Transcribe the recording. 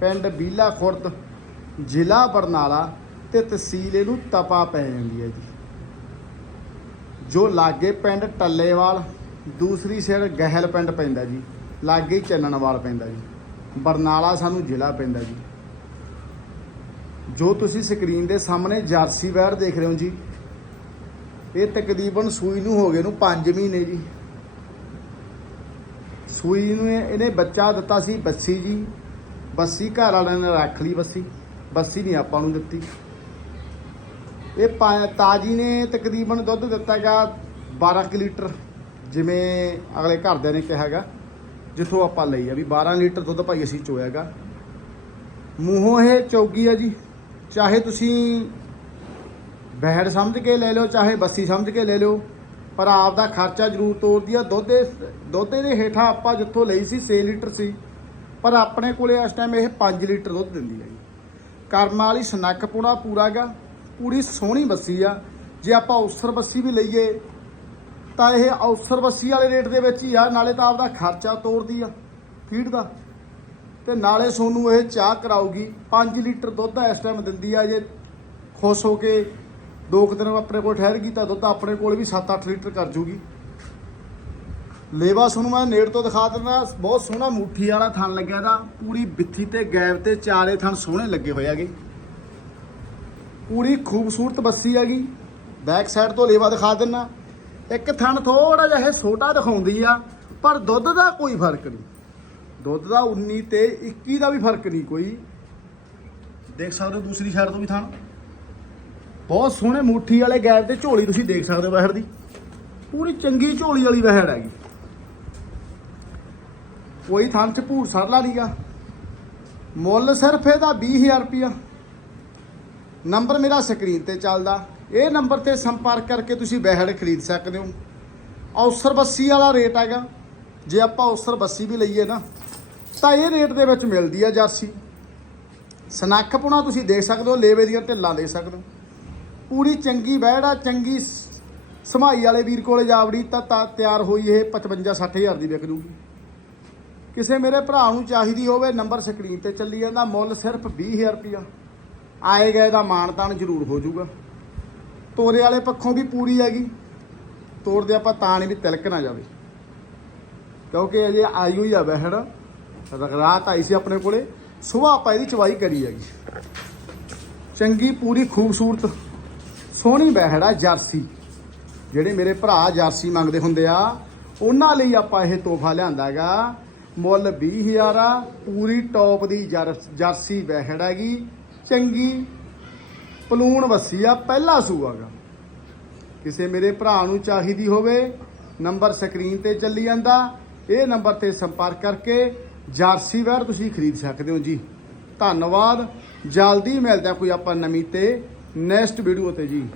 ਪਿੰਡ ਬੀਲਾ ਖੁਰਦ, ਜ਼ਿਲ੍ਹਾ ਬਰਨਾਲਾ ਤੇ ਤਹਿਸੀਲ ਇਹਨੂੰ ਤਪਾ ਪੈ ਜਾਂਦੀ ਹੈ ਜੀ। ਜੋ ਲਾਗੇ ਪਿੰਡ ਟੱਲੇਵਾਲ, ਦੂਸਰੀ ਸਿਰ ਗਹਿਲ ਪਿੰਡ ਪੈਂਦਾ ਜੀ, ਲਾਗੇ ਹੀ ਚੰਨਣਵਾਲ ਪੈਂਦਾ ਜੀ। ਬਰਨਾਲਾ ਸਾਨੂੰ ਜ਼ਿਲ੍ਹਾ ਪੈਂਦਾ ਜੀ। ਜੋ ਤੁਸੀਂ ਸਕਰੀਨ ਦੇ ਸਾਹਮਣੇ ਜਰਸੀ ਵੈਰ ਦੇਖ ਰਹੇ ਹੋ ਜੀ, ਇਹ ਤਕਰੀਬਨ ਸੂਈ ਨੂੰ ਹੋ ਗਏ ਨੂੰ 5 ਮਹੀਨੇ ਜੀ। ਸੂਈ ਨੂੰ ਇਹਨੇ ਬੱਚਾ ਦਿੱਤਾ ਸੀ ਬੱਸੀ ਜੀ। ਬੱਸੀ ਘਰ ਵਾਲਿਆਂ ਨੇ ਰੱਖ ਲਈ ਬੱਸੀ ਬੱਸੀ ਨਹੀਂ ਆਪਾਂ ਨੂੰ ਦਿੱਤੀ। ਇਹ ਪਾ- ਤਾਜੀ ਨੇ ਤਕਰੀਬਨ ਦੁੱਧ ਦਿੱਤਾਗਾ 12 ਕੁ ਲੀਟਰ, ਜਿਵੇਂ ਅਗਲੇ ਘਰਦਿਆਂ ਨੇ ਕਿਹਾਗਾ ਜਿੱਥੋਂ ਆਪਾਂ ਲਈ ਆ ਵੀ 12 ਲੀਟਰ ਦੁੱਧ ਭਾਈ ਅਸੀਂ ਚੋਇਆਗਾ ਮੂੰਹੋਂ ਇਹ ਚੌਗੀ ਆ ਜੀ, ਚਾਹੇ ਤੁਸੀਂ ਬਹਿੜ ਸਮਝ ਕੇ ਲੈ ਲਿਓ, ਚਾਹੇ ਬੱਸੀ ਸਮਝ ਕੇ ਲੈ ਲਿਓ, ਪਰ ਆਪ ਦਾ ਖਰਚਾ ਜ਼ਰੂਰ ਤੋਰਦੀ ਆ। ਦੁੱਧ ਦੇ ਦੁੱਧ ਦੇ ਹੇਠਾਂ ਆਪਾਂ ਜਿੱਥੋਂ ਲਈ ਸੀ 6 ਲੀਟਰ ਸੀ। ਪਰ ਆਪਣੇ ਕੋਲੇ ਇਸ ਟਾਈਮ ਇਹ 5 ਲੀਟਰ ਦੁੱਧ ਦਿੰਦੀ ਹੈ ਜੀ। ਕਰਮ ਵਾਲੀ ਸਨੱਕ ਪੁਣਾ ਪੂਰਾਗਾ ਪੂਰੀ ਸੋਹਣੀ ਬੱਸੀ ਆ। ਜੇ ਆਪਾਂ ਔਸਰ ਬੱਸੀ ਵੀ ਲਈਏ, ਤਾਂ ਇਹ ਔਸਰ ਬੱਸੀ ਵਾਲੇ ਰੇਟ ਦੇ ਵਿੱਚ ਹੀ ਆ, ਨਾਲੇ ਤਾਂ ਆਪਦਾ ਖਰਚਾ ਤੋੜਦੀ ਆ ਫੀਡ ਦਾ। ਤੇ ਨਾਲੇ ਸੋਨੂੰ ਇਹ ਚਾਹ ਕਰਾਊਗੀ 5 ਲੀਟਰ ਦੁੱਧ ਇਸ ਟਾਈਮ ਦਿੰਦੀ ਆ ਜੇ ਖੁਸ਼ ਹੋ ਕੇ ਦੋ ਕੁ ਦਿਨ ਆਪਣੇ ਕੋਲ ਠਹਿਰ ਗਈ ਤਾਂ ਦੁੱਧ ਆਪਣੇ ਕੋਲ ਵੀ 7-8 ਲੀਟਰ ਕਰ ਜੂਗੀ। ਲੇਵਾ ਤੁਹਾਨੂੰ ਮੈਂ ਨੇੜ ਤੋਂ ਦਿਖਾ ਦਿੰਦਾ, ਬਹੁਤ ਸੋਹਣਾ ਮੁੱਠੀ ਵਾਲਾ ਥਣ ਲੱਗਿਆ ਦਾ ਪੂਰੀ ਬਿੱਥੀ ਤੇ ਗੈਬ ਤੇ ਚਾਰੇ ਥਣ ਸੋਹਣੇ ਲੱਗੇ ਹੋਏ ਹੈਗੇ। ਪੂਰੀ ਖੂਬਸੂਰਤ ਬੱਸੀ ਹੈਗੀ। ਬੈਕ ਸਾਈਡ ਤੋਂ ਲੇਵਾ ਦਿਖਾ ਦਿੰਦਾ। ਇੱਕ ਥਣ ਥੋੜਾ ਜਿਹਾ ਇਹ ਛੋਟਾ ਦਿਖਾਉਂਦੀ ਆ, ਪਰ ਦੁੱਧ ਦਾ ਕੋਈ ਫ਼ਰਕ ਨਹੀਂ। ਦੁੱਧ ਦਾ 19 ਤੇ 21 ਦਾ ਵੀ ਫ਼ਰਕ ਨਹੀਂ ਕੋਈ। ਦੇਖ ਸਕਦੇ ਹੋ ਦੂਸਰੀ ਸਾਈਡ ਤੋਂ ਵੀ ਥਣ। ਬਹੁਤ ਸੋਹਣੇ ਮੁੱਠੀ ਵਾਲੇ ਗੈਬ ਤੇ ਝੋਲੀ ਤੁਸੀਂ ਦੇਖ ਸਕਦੇ ਹੋ ਵਹਿੜ ਦੀ। ਪੂਰੀ ਚੰਗੀ ਝੋਲੀ ਵਾਲੀ ਵਹਿੜ ਹੈਗੀ। ਕੋਈ ਥਾਂ ਚ ਭੂਰ ਸਰਲਾ ਨਹੀਂਗਾ ਮੁੱਲ ਸਿਰਫ ਇਹਦਾ 20000 ਰੁਪਿਆ ਨੰਬਰ ਮੇਰਾ ਸਕਰੀਨ ਤੇ ਚੱਲਦਾ। ਇਹ ਨੰਬਰ ਤੇ ਸੰਪਰਕ ਕਰਕੇ ਤੁਸੀਂ ਵਹਿੜ ਖਰੀਦ ਸਕਦੇ ਹੋ। ਔਸਰ ਬੱਸੀ ਵਾਲਾ ਰੇਟ ਹੈਗਾ। ਜੇ ਆਪਾਂ ਔਸਰ ਬੱਸੀ ਵੀ ਲਈਏ ਨਾ, ਤਾਂ ਇਹ ਰੇਟ ਦੇ ਵਿੱਚ ਮਿਲਦੀ ਆ ਜਰਸੀ। ਸਨੱਖ ਪੁਣਾ ਤੁਸੀਂ ਦੇਖ ਸਕਦੇ ਹੋ, ਲੇਵੇ ਦੀਆਂ ਢਿੱਲਾਂ ਦੇ ਸਕਦੇ ਹੋ। ਪੂਰੀ ਚੰਗੀ ਬਹਿੜ ਆ ਚੰਗੀ ਸਮਾਈ ਵਾਲੇ ਵੀਰ ਕੋਲੇ ਜਾਵੜੀ, ਤਾਂ ਤਾਂ ਤਿਆਰ ਹੋਈ ਇਹ 55 60000 ਦੀ ਵਿਕ ਜੂਗੀ। ਕਿਸੇ ਮੇਰੇ ਭਰਾ ਨੂੰ ਚਾਹੀਦੀ ਹੋਵੇ ਨੰਬਰ ਸਕਰੀਨ ਤੇ ਚੱਲੀ ਜਾਂਦਾ, ਮੁੱਲ ਸਿਰਫ 20000 ਰੁਪਿਆ ਆਏ ਗਏ ਦਾ ਮਾਣ-ਤਾਣ ਜ਼ਰੂਰ ਹੋ ਜਾਊਗਾ। ਤੋਰੇ ਵਾਲੇ ਪੱਖੋਂ ਵੀ ਪੂਰੀ ਹੈਗੀ। ਤੋੜਦੇ ਆਪਾਂ ਤਾਂ ਨਹੀਂ ਵੀ ਤਿਲਕ ਨਾ ਜਾਵੇ। ਕਿਉਂਕਿ ਅਜੇ ਆਈ ਹੋਈ ਆ ਬਹਿੜ ਰਾਤ ਆਈ ਸੀ ਆਪਣੇ ਕੋਲੇ। ਸਵੇਰ ਆਪਾਂ ਇਹਦੀ ਚਵਾਈ ਕਰੀ ਹੈਗੀ। ਚੰਗੀ, ਪੂਰੀ, ਖੂਬਸੂਰਤ, ਸੋਹਣੀ ਬਹਿੜ ਆ, ਜਰਸੀ। ਜਿਹੜੇ ਮੇਰੇ ਭਰਾ ਜਰਸੀ ਮੰਗਦੇ ਹੁੰਦੇ ਆ, ਉਹਨਾਂ ਲਈ ਆਪਾਂ ਇਹ ਤੋਹਫਾ ਲਿਆਂਦਾ ਲਿਆਂਦਾਗਾ ਮੁੱਲ 20000 ਆ, ਪੂਰੀ ਟੌਪ ਦੀ ਜਰ- ਜਰਸੀ ਬਹਿੜ ਹੈਗੀ। ਚੰਗੀ ਪਲੂਣ ਵੱਸੀ ਆ, ਪਹਿਲਾ ਸੂਆਗਾ ਕਿਸੇ ਮੇਰੇ ਭਰਾ ਨੂੰ ਚਾਹੀਦੀ ਹੋਵੇ, ਨੰਬਰ ਸਕਰੀਨ ਤੇ ਚੱਲੀ ਜਾਂਦਾ। ਇਹ ਨੰਬਰ ਤੇ ਸੰਪਰਕ ਕਰਕੇ ਜਰਸੀ ਵੈਰ ਤੁਸੀਂ ਖਰੀਦ ਸਕਦੇ ਹੋ ਜੀ। ਧੰਨਵਾਦ। ਜਲਦੀ ਮਿਲਦਾ ਕੋਈ ਆਪਾਂ ਨਵੀਂ ਤੇ ਨੈਕਸਟ ਵੀਡੀਓ ਤੇ ਜੀ।